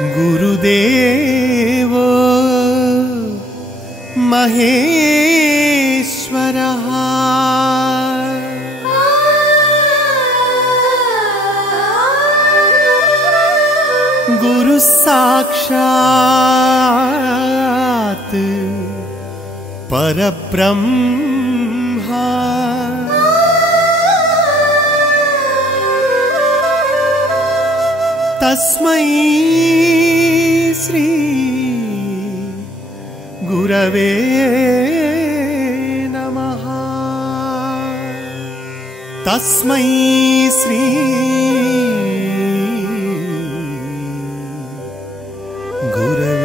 गुरुदेवो महेश्वरः गुरु साक्षात् परब्रह्म तस्मै श्री गुरवे नमः। तस्मै श्री गुरवे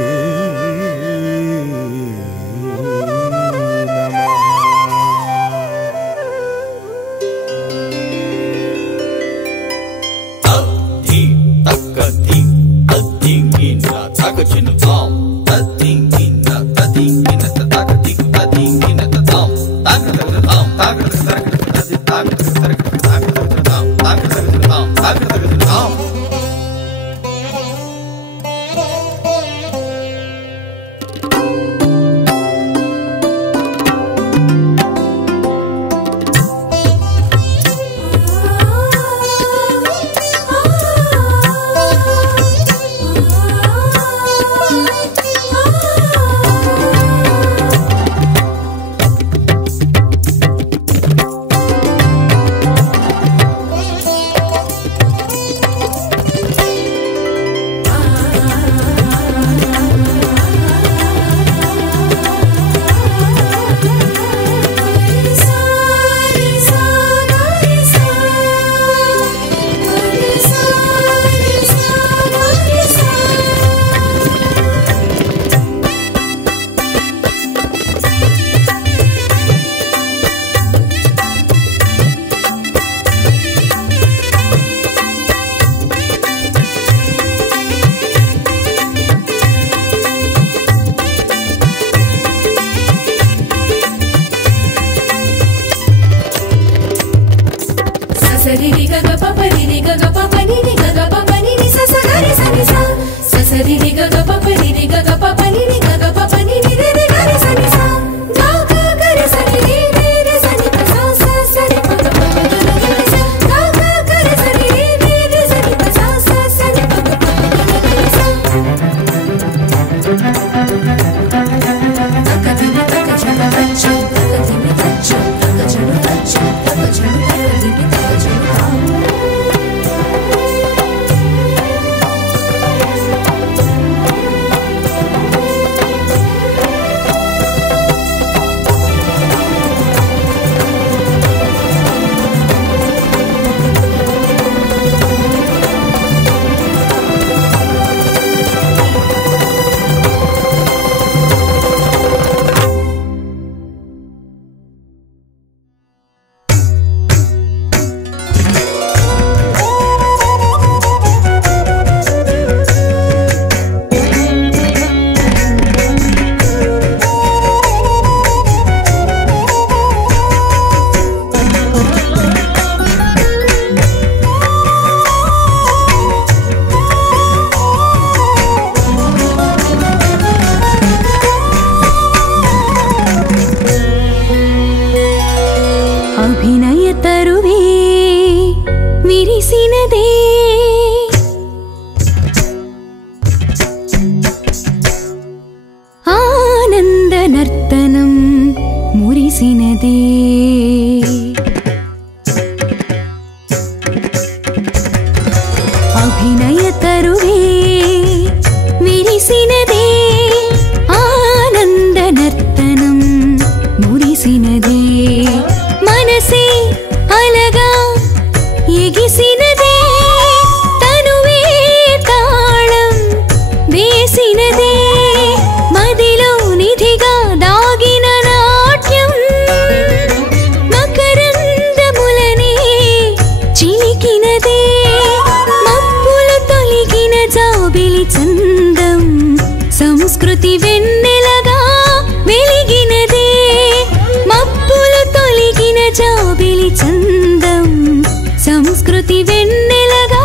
సంస్కృతి వెన్నెలగా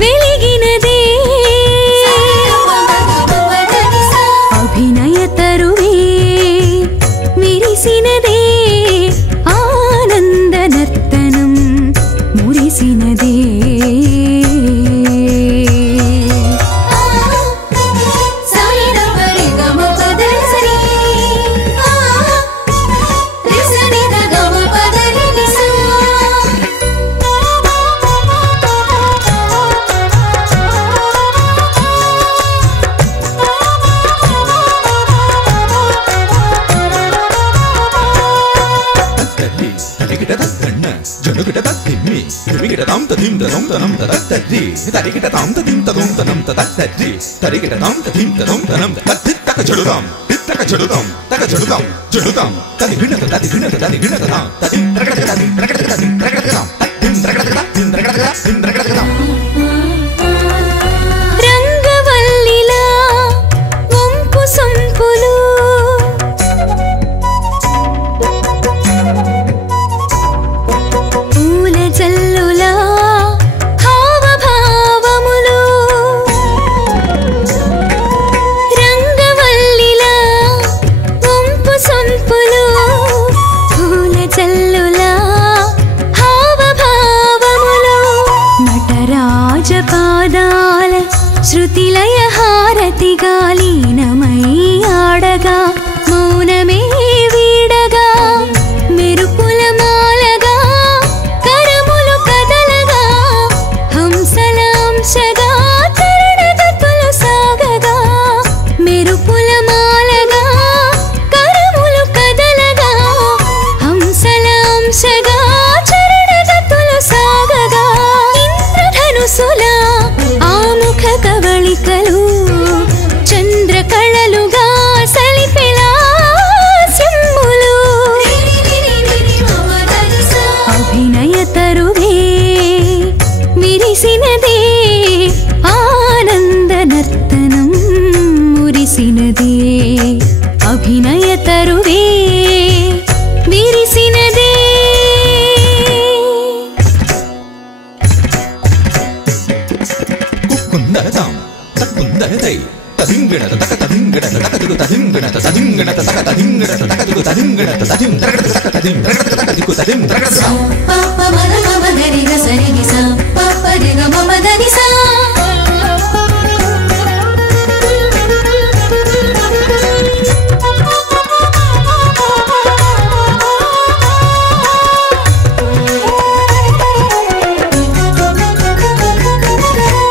వెలిగినదే కిట తదిమ్మి కిట తాం తదిం తదం తనం తదద్దరి తరికిట తాం తదిం తదం తనం తదద్దరి తరికిట తాం తదిం తదం తనం తద్ది తక చెడుదాం తక చెడుదాం తక చెడుదాం చెడుదాం తది వినత తది వినత తది వినత తది రగడగ తది రగడగ తది రగడగ తది రగడగ తది రగడగ తది రగడగ రంగవల్లిలా వంపు సంపులు పూల జల్లులా హావభావములు రంగవల్లిలా వంపు సంపులు పూల జల్లులా హావభావములు నటరాజపాదాల శృతిలయ హారతి గాలీనమై ఆడగా మౌనమే వీడగా మెరుపుల మాలగా కరములు కదలగా హంసల అంశగా తరుణగతులు సాగగా మెరుపుల మాలగా కరములు కదలగా హంసల అంశగా చరణగతులు సాగగా ఇంద్రధనుసుల ఆముఖ కవళికలు చంద్రకళలుగా సలిపెలా సింహులు అభినయ తరువే విరిసినదే ఆనంద నర్తనం మురిసినదే అభినయ తరువే విరిసినదే కుందరదాం తకుందరదై తదింగణత తక తదింగణత తక దిగు తదింగణత తదింగణత తక తదింగణత తక దిగు తదింగణత తదిం రగడగ తక తదిం రగడగ తక దిగు తదిం రగడగ పాప మద మమ గరి గ సరి గి సా పాప రి గ మమ దని సా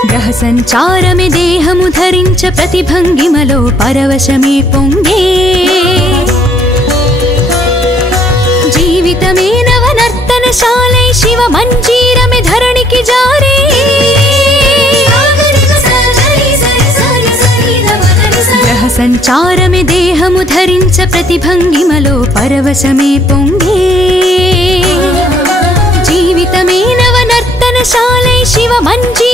గ్రహ సంచారమే దేహము ధరించ ప్రతిభంగిమలో పరవశమే పొంగే జీవితమే నవనర్తనశాలై శివ మంజీరమే ధరణికి జారే గ్రహ సంచారమే దేహము ధరించ ప్రతిభంగిమలో పరవశమే పొంగే జీవితమే నవనర్తనశాలై శివ మంజీ